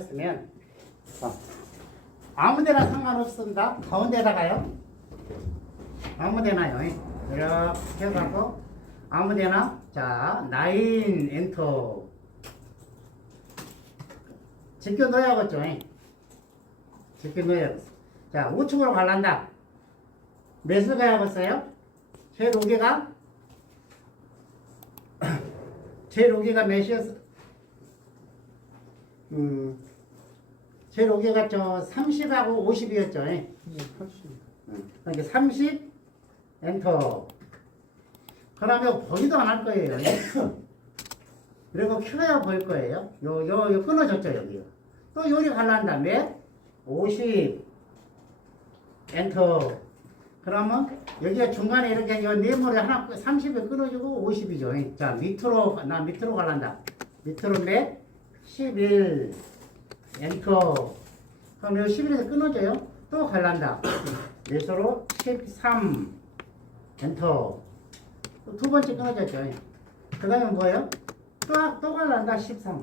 했으면 어, 아무데나 상관없습니다. 가운데다가요. 아무데나요. 이렇게 해갖고 아무데나 자 나인 엔터 지켜 넣어야겠죠. 지켜 넣어야겠어. 자 우측으로 갈란다. 몇을 가야겠어요? 제일 우기가 몇이었어? 음, 제일 오개가 저 30하고 50이었죠. 예, 80. 그러니까 30 엔터. 그러면 보기도 안 할 거예요. 그리고 켜야 보일 거예요. 요, 요, 요 끊어졌죠, 여기요. 또 요리 갈란다. 몇? 50 엔터. 그러면 여기가 중간에 이렇게 요 네모를 하나 30에 끊어주고 50이죠. 자, 밑으로, 나 밑으로 갈란다. 밑으로 몇? 11 엔터 그럼 여기 11에서 끊어져요? 또 갈란다. 몇으로 13 엔터. 또두 번째 끊어졌죠. 그 다음에 뭐예요? 또, 또 갈란다. 13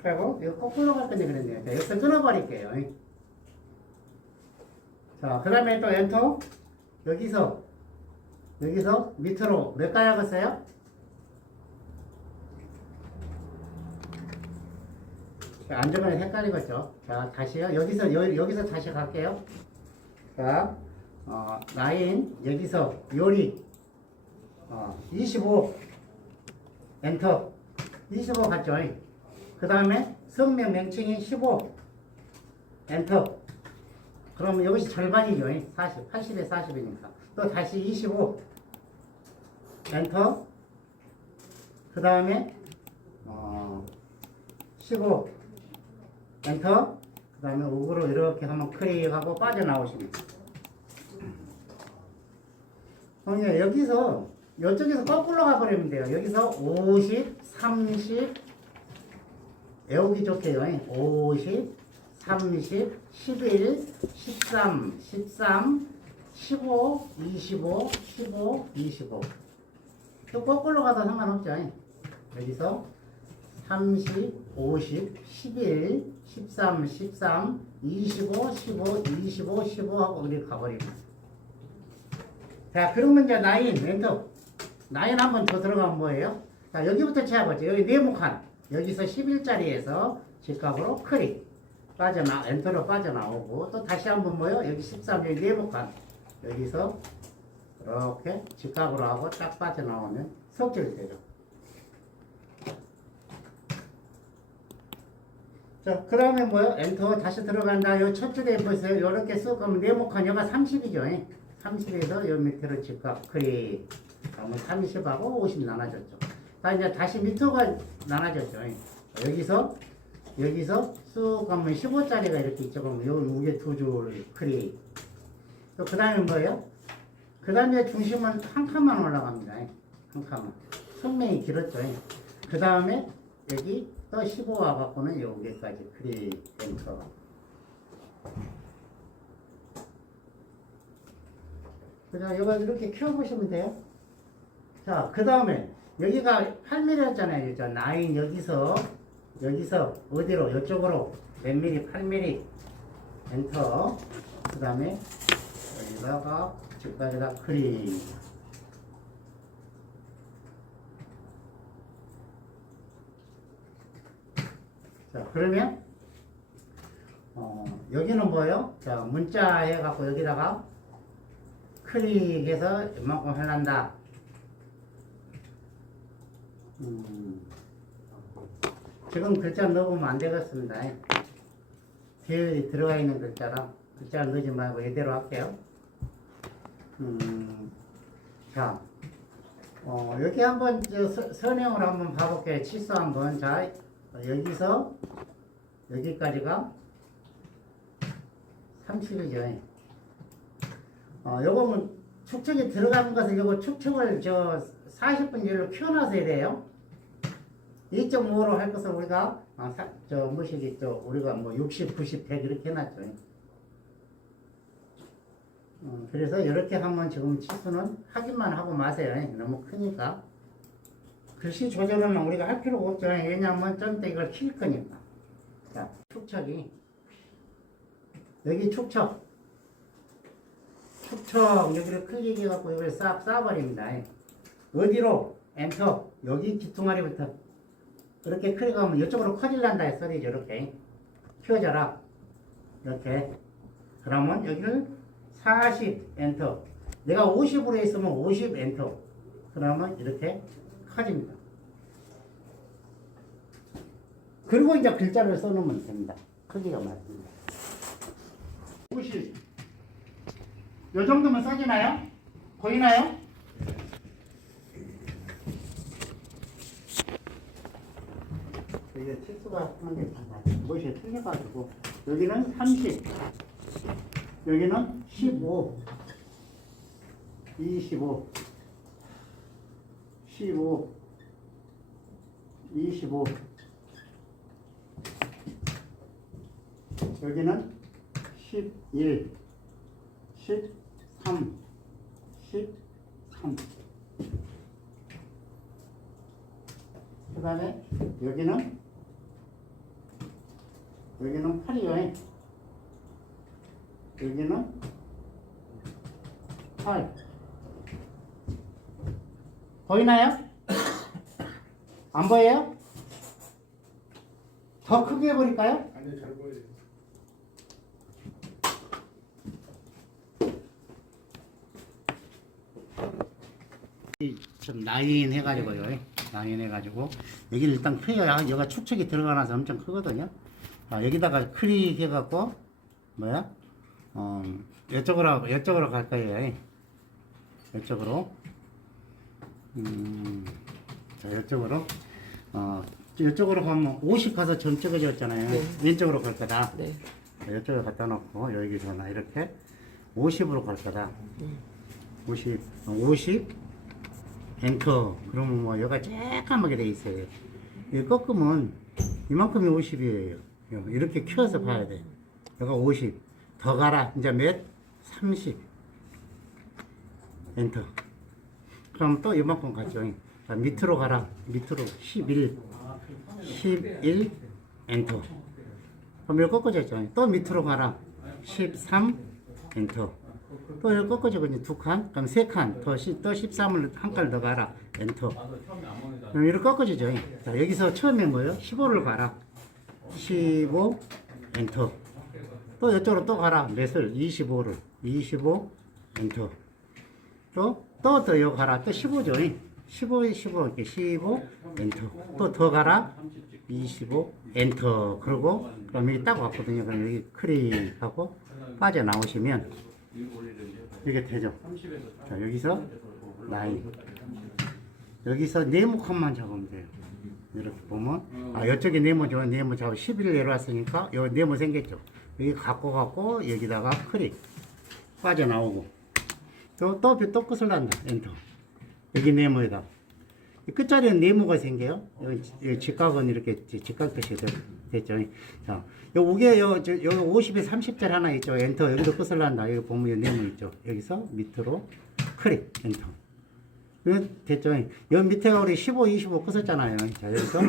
그리고 이거 거꾸로 갈 건데 그랬네요. 자, 여기서 끊어버릴게요. 자 그 다음에 또 엔터. 여기서 여기서 밑으로 몇 가야겠어요? 자, 앉으면 헷갈리겠죠? 자, 다시요. 여기서, 여, 여기서 다시 갈게요. 자, 어, 라인, 여기서 요리, 어, 25, 엔터, 25 갔죠? 그 다음에 성명 명칭이 15, 엔터. 그러면 여기서 절반이죠? 40, 80에 40이니까. 또 다시 25, 엔터. 그 다음에, 어, 15, 엔터. 그 다음에 우그로 이렇게 하면 클릭하고 빠져나오십니다. 그러니까 여기서, 이쪽에서 거꾸로 가버리면 돼요. 여기서 50, 30, 외우기 좋게요. 50, 30, 11, 13, 13, 15, 25, 15, 25. 또 거꾸로 가도 상관없죠. 여기서 30, 50, 11, 13, 13, 25, 15, 25, 15 하고 우리 가버립니다. 자, 그러면 이제 나인, 왼쪽. 나인 한번 더 들어가면 뭐예요? 자, 여기부터 채워보죠. 여기 네모칸. 여기서 11자리에서 직각으로 클릭. 빠져나, 엔터로 빠져나오고, 또 다시 한번 뭐요? 여기 13, 여기 네모칸. 여기서 이렇게 직각으로 하고 딱 빠져나오면 석절이 되죠. 자, 그 다음에 뭐요? 엔터 다시 들어간다. 요 첫 줄에 보세요. 요렇게 쑥 하면 네모칸 여가 30이죠. 30에서 요 밑으로 직각 클릭. 그러면 30하고 50 나눠졌죠. 자, 이제 다시 밑으로가 나눠졌죠. 여기서 여기서 쑥 가면 15짜리가 이렇게 있죠. 그럼 요 위에 두줄 클릭. 또그 다음에 뭐예요? 그 다음에 중심은 한 칸만 올라갑니다. 한 칸만. 선명이 길었죠. 그 다음에 여기 또 15 와 갖고는 여기까지 클릭 엔터. 그냥 이거 이렇게 키워보시면 돼요. 자, 그 다음에 여기가 8mm였잖아요. 그죠? 라인 여기서 여기서 어디로? 이쪽으로 몇 mm? 8mm 엔터. 그 다음에 여기다가 집까지다 클릭. 자, 그러면 어, 여기는 뭐예요? 자, 문자 해갖고 여기다가 클릭해서 이만큼 하란다. 음, 지금 글자 넣으면 안 되겠습니다. 뒤에 들어가 있는 글자라 글자 넣지 말고 이대로 할게요. 음, 자, 어, 여기 한번 저 서- 선행을 한번 봐볼게요. 치수 한번. 자, 여기서 여기까지가 30이죠. 어, 요거는 축척이 들어가는 것은 요거 축척을 저 40분 열로 키워놔서야 돼요. 2.5로 할 것을 우리가 아, 사, 저 뭐시기 또 우리가 뭐 60, 90, 100 이렇게 해놨죠. 어, 그래서 이렇게 하면 지금 치수는 확인만 하고 마세요. 너무 크니까. 글씨 조절은 우리가 할 필요가 없죠. 왜냐하면 좀더 이걸 킬 거니까. 자, 축척이. 여기 축척. 축척, 여기를 클릭해갖고 이걸 싹 쌓아버립니다. 어디로? 엔터. 여기 기둥아리부터. 이렇게 클릭하면 이쪽으로 커질란다 소리죠. 이렇게. 키워져라. 이렇게. 그러면 여기를 40 엔터. 내가 50으로 했으면 50 엔터. 그러면 이렇게 커집니다. 그리고 이제 글자를 써놓으면 됩니다. 크기가 맞습니다. 50. 요 정도면 써지나요? 보이나요? 이게 치수가 하는 게 무엇이 틀려가지고 여기는 30 여기는 15 25 15 25 여기는 11 13 13 그 다음에 여기는 여기는 8이요 여기는 8 보이나요? 안 보여요? 더 크게 해버릴까요? 아니요 잘 보여요. 좀 라인 해가지고요. 라인 해가지고 여기는 일단 크야. 여기가 축척이 들어가나서 엄청 크거든요. 아, 여기다가 클릭 해갖고 뭐야? 어, 이쪽으로 이쪽으로 갈 거예요. 이쪽으로. 음, 자 이쪽으로. 어, 이쪽으로 가면 50 가서 전적으로 졌잖아요. 네. 왼쪽으로 갈 거다. 네. 이쪽에 갖다 놓고 여기서 나 이렇게 50으로 갈 거다. 50, 50, 엔터. 그러면 뭐 여기가 쬐까맣게 돼 있어요. 이 꺾으면 이만큼이 50이에요. 이렇게 키워서 봐야 돼. 여기가 50. 더 가라. 이제 몇? 30. 엔터. 그럼 또 이만큼 갔죠. 자, 밑으로 가라. 밑으로 11. 11. 엔터. 그럼 이거 꺾어졌죠. 또 밑으로 가라. 13. 엔터. 또 이거 꺾어지고 두 칸, 그럼 세 칸, 더, 시, 또 13을 한 칸 더 가라. 엔터. 그럼 이렇게 꺾어지죠. 자, 여기서 처음에 뭐예요? 15를 가라. 15, 엔터. 또 이쪽으로 또 가라. 몇을? 25를. 25, 엔터. 또, 또, 더 여기 가라. 또 15죠. 15, 15, 이렇게 15, 엔터. 또 더 가라. 25, 엔터. 그러고, 그럼 여기 딱 왔거든요. 그럼 여기 클릭하고 빠져나오시면 이게 되죠. 자, 여기서 라인. 여기서 네모 칸만 잡으면 돼요. 이렇게 보면, 아, 이쪽에 네모죠. 네모 잡고 11을 내려왔으니까, 요 네모 생겼죠. 여기 갖고 갖고, 여기다가 클릭. 빠져나오고. 또, 또, 또 끝을 난다. 엔터. 여기 네모에다. 이 끝자리에 네모가 생겨요. 여기, 직각은 이렇게 지- 직각듯이 됐- 됐죠. 자, 요 우게 요, 저, 요 50에 30짜리 하나 있죠. 엔터. 여기도 끝을 난다. 여기 보면 요 네모 있죠. 여기서 밑으로 클릭. 엔터. 됐죠. 여기 밑에가 우리 15, 25 끝었잖아요. 자, 여기서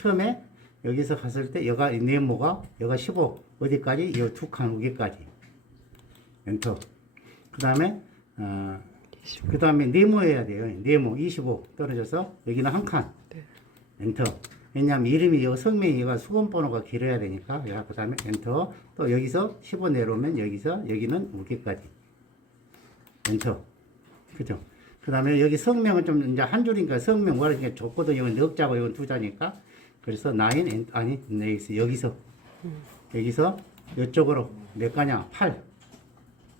처음에 여기서 갔을 때 여가 이 네모가 여가 15 어디까지? 요두칸 우기까지. 엔터. 그 다음에 어, 그 다음에 네모 해야 돼요. 네모 25 떨어져서 여기는 한 칸. 엔터. 왜냐하면 이름이 여 성명이 가 수건 번호가 길어야 되니까. 그 다음에 엔터. 또 여기서 15 내려오면 여기서 여기는 무게까지. 엔터. 그죠? 그 다음에 여기 성명은 좀 이제 한 줄이니까 성명 뭐라 이게 좁거든요. 이건 넉 자고 이건 두 자니까. 그래서 나인 엔 아니 여기서 여기서 여기서 이쪽으로 몇 가냐? 8.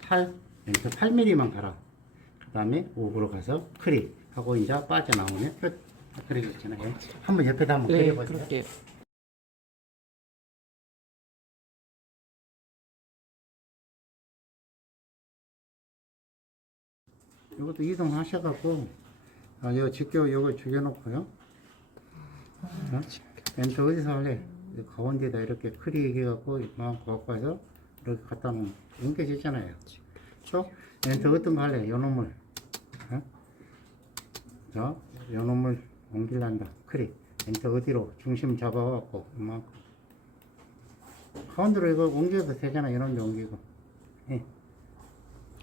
8 엔터 8mm만 가라. 그 다음에 5으로 가서 클릭 하고 이제 빠져나오면 끝. 그리겠잖아요. 한번 옆에다 한번 네, 그려보세요. 그럴게요. 이것도 이동하셔갖고 아, 이거 직교 이거 죽여놓고요. 어? 엔터 어디서 할래? 이 가운데다 이렇게 클릭해갖고 막 갖고 와서 이렇게 갖다 놓으면 연결되잖아요. 또 엔터 어떤 거 할래? 요 놈을 어? 자, 요 놈을 옮길란다. 그래. 엔터 어디로? 중심 잡아갖고, 이만큼. 가운데로 이거 옮겨도 되잖아. 데 옮기고. 예.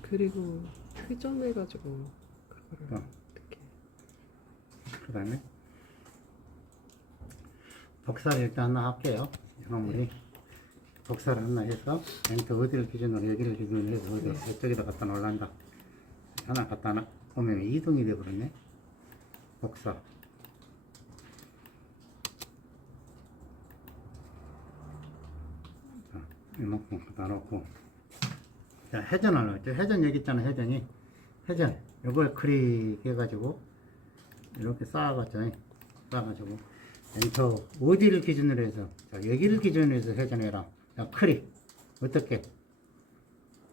그리고 회전해가지고 그거를 어. 어떻게 그 다음에 복사를 일단 하나 할게요. 이놈물이 복사를 하나 해서 엔터 어디를 기준으로 여기를 기준으로 해서 어디 이쪽에다 갖다 놓을란다. 하나 갖다 놔 보면 이동이 되버렸네. 복사. 자, 이만큼 갖다 놓고 자 회전을 넣죠. 회전 여기 있잖아 회전이 회전 이걸 클릭 해가지고 이렇게 쌓아가죠. 쌓아가지고 엔터 어디를 기준으로 해서 자 여기를 기준으로 해서 회전해라. 자 클릭 어떻게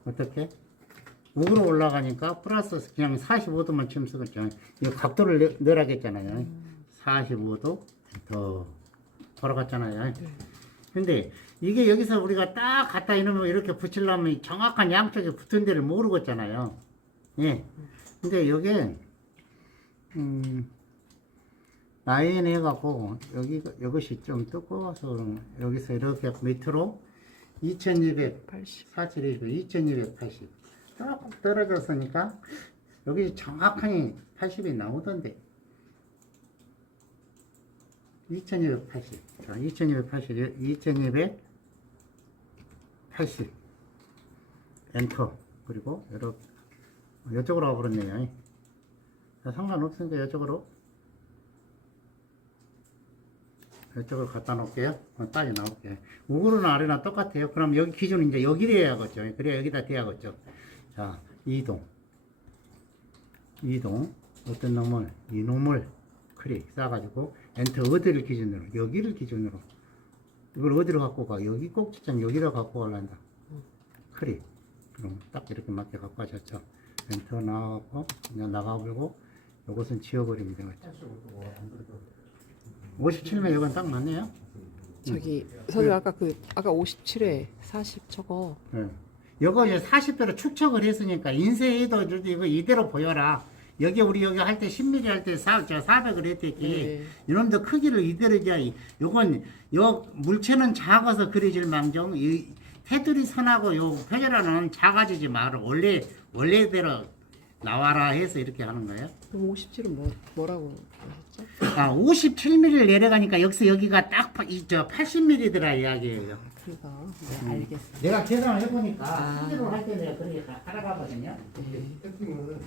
어떻게 우로 올라가니까 플러스 그냥 45도만 치면 쓰겠죠. 이 각도를 내- 넣으라겠잖아요. 45도 더 돌아갔잖아요. 근데 이게 여기서 우리가 딱 갖다 이러면 이렇게 붙이려면 정확한 양쪽에 붙은 데를 모르겠잖아요. 예. 근데 요게 음 라인 해 갖고 여기 이것이 좀 두꺼워서 여기서 이렇게 밑으로 2200 80 472 2280 조금 떨어졌으니까 여기 정확하니 80이 나오던데. 2280 자, 2280 2280 엔터. 그리고 이렇게 이쪽으로 와버렸네요. 자, 상관없으니까 이쪽으로 이쪽을 갖다 놓을게요. 어, 빨리 나올게요. 우그로나 아래나 똑같아요. 그럼 여기 기준은 이제 여기로 해야겠죠. 그래야 여기다 대야겠죠. 자, 이동. 이동. 어떤 놈을, 이놈을 클릭 싸가지고 엔터 어디를 기준으로, 여기를 기준으로. 이걸 어디로 갖고 가? 여기 꼭지점 여기로 갖고 가란다. 클릭. 그럼 딱 이렇게 맞게 갖고 가셨죠. 엔터 나가고, 그냥 나가버리고, 이것은 지워버리면 되겠죠. 57면 이건 딱 맞네요. 저기 선생님 아까 그 아까 57에 40 저거 예. 이거 이제 40도로 축척을 했으니까 인쇄해도 이거 이대로 보여라. 여기 우리 여기 할 때 10mm 할 때 4, 저 400을 했댔지. 네. 이놈도 크기를 이대로 이제 요건 요 물체는 작아서 그려질 망정 이 테두리 선하고 요 표절하는 작아지지 마라. 원래 원래대로 나와라 해서 이렇게 하는 거예요. 그럼 57은 뭐 뭐라고 하셨죠? 아, 57mm를 내려가니까 여기서 여기가 딱이저 80mm더라 이야기예요. 그래서 네, 알겠습니다. 내가 계산을 해보니까 아. 실제로 할때 내가 그렇게 알아가거든요. 네.